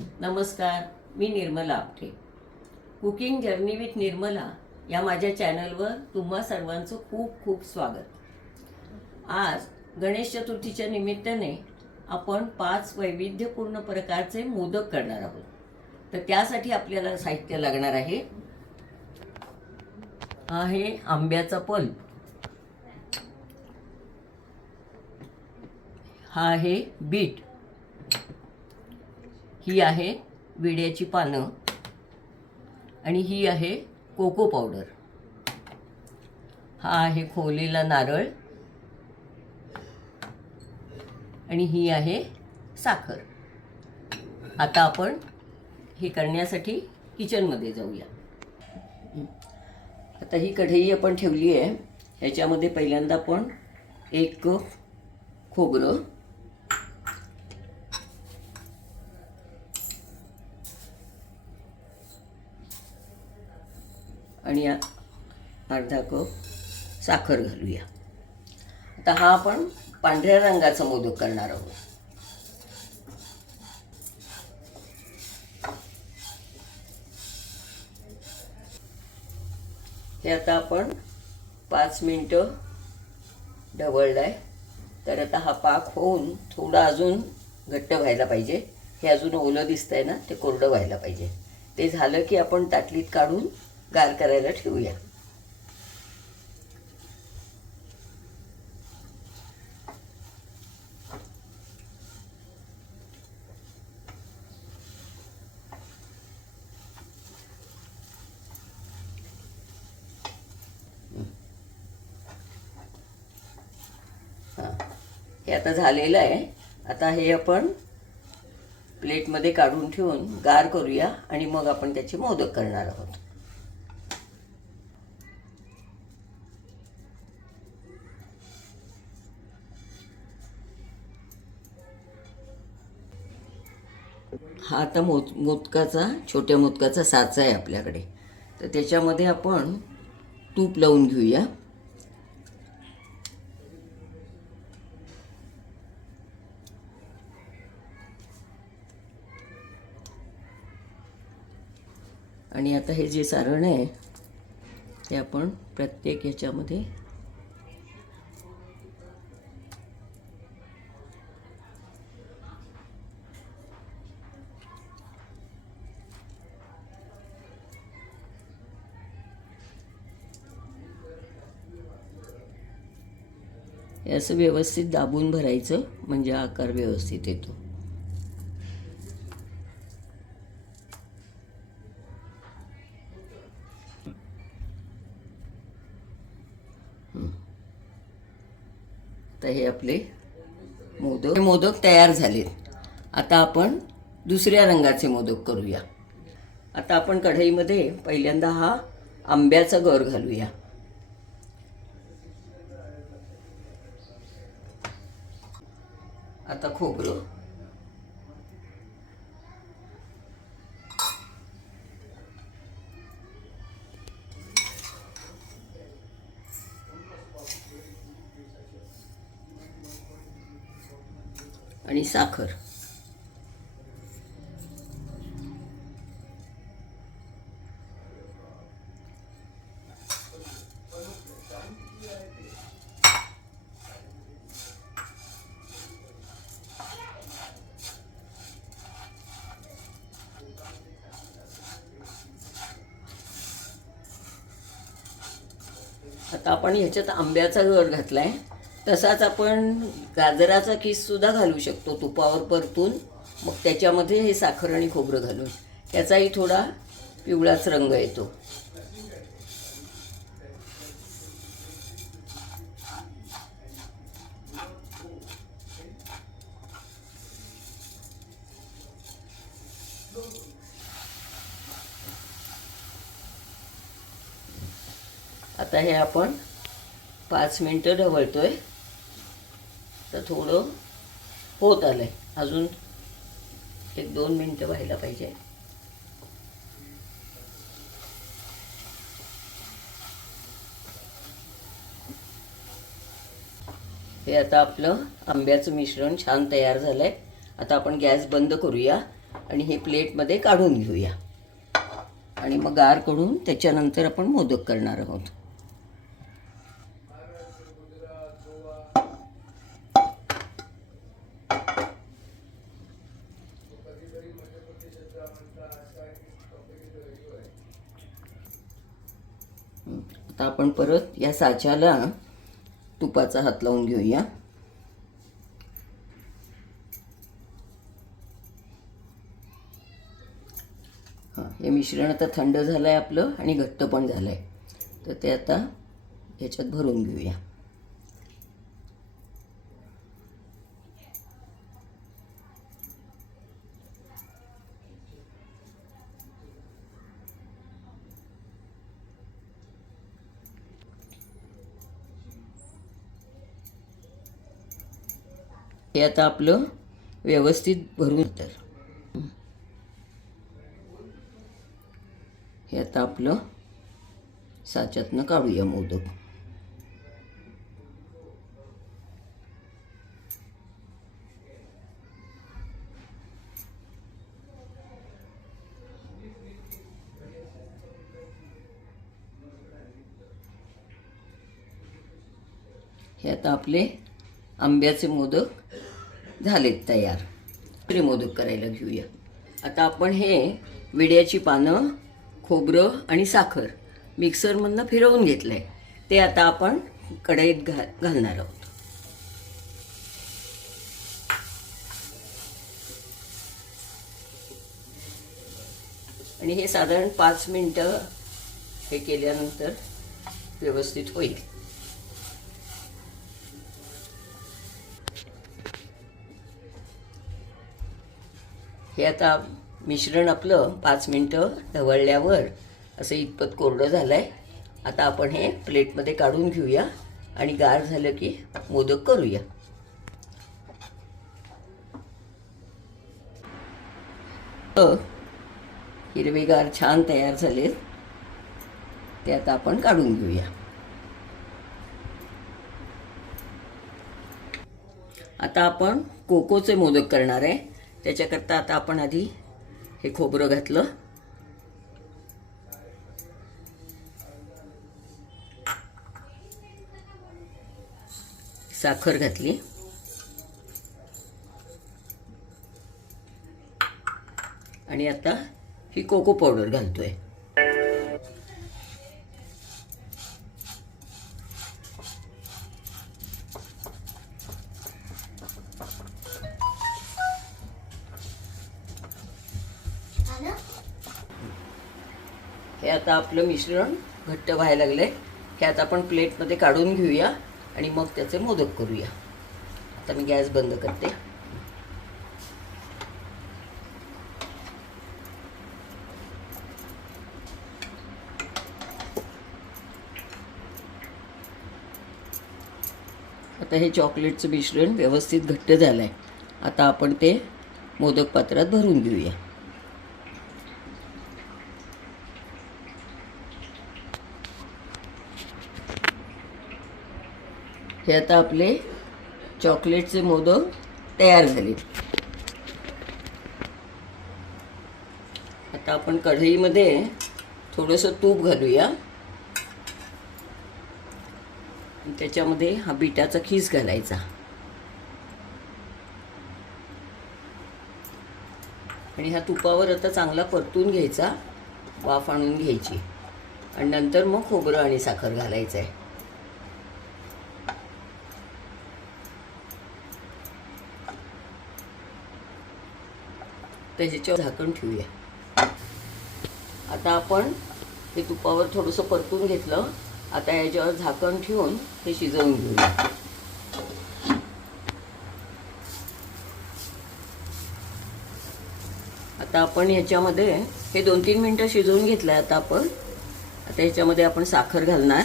नमस्कार मी Nirmala Apte. Cooking journey with Nirmala या माझ्या चॅनलवर तुम्हा सर्वांचं खूप खूप स्वागत. आज गणेश चतुर्थीच्या निमित्ताने आपण पाच वैविध्यपूर्ण प्रकारचे मोदक करणार आहोत. तर त्यासाठी आपल्याला साहित्य लागणार आहे. हा आहे आंब्याचा पल्प. हा आहे बीट. ही आहे विड्याची पानं आणि ही आहे कोको पावडर. हा आहे खोवलेला नारळ आणि ही आहे साखर. आता आपण हे करण्यासाठी किचनमध्ये जाऊया. आता ही कढई आपण ठेवली आहे. ह्याच्यामध्ये पहिल्यांदा आपण एक कप खोबरं आणि अर्धा कप साखर घालूया. आता हा आपण पांढऱ्या रंगाचा मोदक करणार आहोत. हे आता आपण पाच मिनटं ढवळलं आहे तर आता हा पाक होऊन थोडा अजून घट्ट व्हायला पाहिजे. हे अजून ओलं दिसतंय ना ते कोरडं व्हायला पाहिजे. ते झालं की आपण ताटलीत काढून गार करायला ठेवूया. हे. आता झालेलं आहे. आता हे आपण प्लेटमध्ये काढून ठेवून गार करूया आणि मग आपण त्याचे मोदक करणार आहोत. हा आता मोद मोदकाचा छोट्या मोदकाचा साचा आहे आपल्याकडे. तर त्याच्यामध्ये आपण तूप लावून घेऊया. आणि आता हे जे सारण आहे ते आपण प्रत्येक ह्याच्यामध्ये हे असं व्यवस्थित दाबून भरायचं म्हणजे आकार व्यवस्थित येतो. तर हे आपले मोदक. हे मोदक तयार झालेत. आता आपण दुसऱ्या रंगाचे मोदक करूया. आता आपण कढईमध्ये पहिल्यांदा हा आंब्याचा गर घालूया. आता खोबरं आणि साखर. आता आपण ह्याच्यात आंब्याचा गर आहे तसाच आपण गाजराचा किससुद्धा घालू शकतो तुपावर परतून. मग त्याच्यामध्ये हे साखर आणि खोबरं घालून. त्याचाही थोडा पिवळाच रंग येतो. आता हे आपण पाच मिनटं ढवळतो आहे तर थोडं होत आलं आहे अजून एक दोन मिनटं व्हायला पाहिजे. हे आता आपलं आंब्याचं मिश्रण छान तयार झालं आहे आता आपण गॅस बंद करूया आणि हे प्लेटमध्ये काढून घेऊया. आणि मग गार करून त्याच्यानंतर आपण मोदक करणार आहोत आता आपण परत या साच्याला तुपाचा हात लावून घेऊया. हां हे मिश्रण आता थंड झालं आहे आपलं आणि घट्ट पण झालं आहे तर ते आता ह्याच्यात भरून घेऊया. हे आता आपलं व्यवस्थित भरून तर. हे आता आपलं साच्यातनं काढूया मोदक. हे आता आपले आंब्याचे मोदक झालेत तयार. दुसरे मोदक करायला घेऊया. आता आपण हे विड्याची पानं खोबरं आणि साखर मिक्सरमधनं फिरवून घेतलं आहे ते आता आपण कढईत घा घालणार आहोत. आणि हे साधारण पाच मिनटं हे केल्यानंतर व्यवस्थित होईल. हे आता मिश्रण आपलं पाच मिनटं ढवळल्यावर असं इतपत कोरडं झालं आहे आता आपण हे प्लेटमध्ये काढून घेऊया आणि गार झालं की मोदक करूया. हिरवेगार छान तयार झालेत. ते आता आपण काढून घेऊया. आता आपण कोकोचे मोदक करणार आहे. त्याच्याकरता आता आपण आधी हे खोबरं घातलं. साखर घातली. आणि आता ही कोको पावडर घालतोय. हे आता आपलं मिश्रण घट्ट व्हायला लागलंय. हे आता आपण प्लेटमध्ये काढून घेऊया आणि मग त्याचे मोदक करूया. आता मी गॅस बंद करते. आता हे चॉकलेटचं मिश्रण व्यवस्थित घट्ट झालं आहे आता आपण ते मोदक पात्रात भरून घेऊया. हे आता आपले चॉकलेटचे मोदक तयार झाले. आता आपण कढईमध्ये थोडंसं तूप घालूया. त्याच्यामध्ये हा बिटाचा खीस घालायचा. आणि ह्या तुपावर आता चांगला परतून घ्यायचा वाफ आणून घ्यायची. आणि नंतर मग खोबरं आणि साखर घालायचं आहे ह्याच्यावर झाकण ठेवूया. आता आपण हे तुपावर थोडंसं परतून घेतलं. आता याच्यावर झाकण ठेवून हे शिजवून घेऊया. आता आपण ह्याच्यामध्ये हे दोन तीन मिनटं शिजवून घेतलं आता आपण. आता ह्याच्यामध्ये आपण साखर घालणार.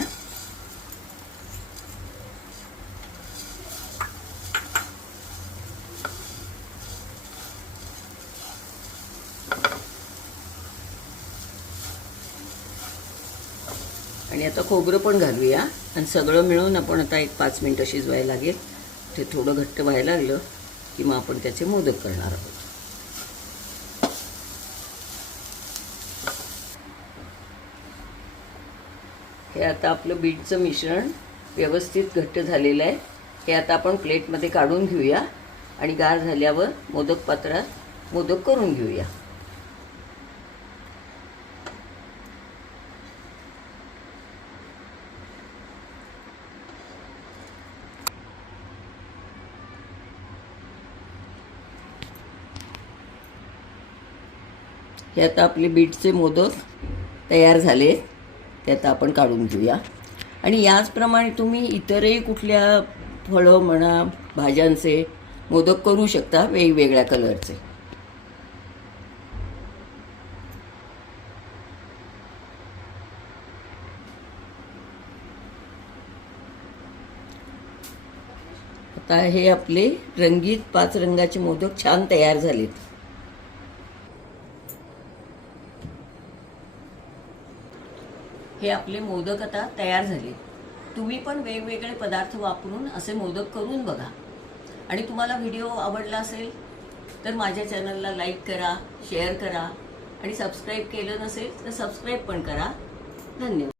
आणि आता खोबरं पण घालूया. आणि सगळं मिळून आपण आता एक पाच मिनटं शिजवायला लागेल. ते थोडं घट्ट व्हायला लागलं की मग आपण त्याचे मोदक करणार आहोत. हे आता आपलं बीटचं मिश्रण व्यवस्थित घट्ट झालेलं आहे. हे आता आपण प्लेटमध्ये काढून घेऊया. आणि गार झाल्यावर मोदक पात्रात मोदक करून घेऊया. हे आता आपले बीटचे मोदक तयार झाले. ते आता आपण काढून घेऊया. आणि याचप्रमाणे तुम्ही इतरही कुठल्या फळं म्हणा भाज्यांचे मोदक करू शकता वेगवेगळ्या कलरचे. आता हे आपले रंगीत पाच रंगाचे मोदक छान तयार झालेत. हे आपले मोदक आता तयार झाले. तुम्ही पण वेगवेगळे पदार्थ वापरून असे मोदक करून बघा. आणि तुम्हाला व्हिडिओ आवडला असेल तर माझ्या चॅनलला लाईक करा शेअर करा. आणि सबस्क्राईब केलं नसेल तर सबस्क्राईब पण करा. धन्यवाद.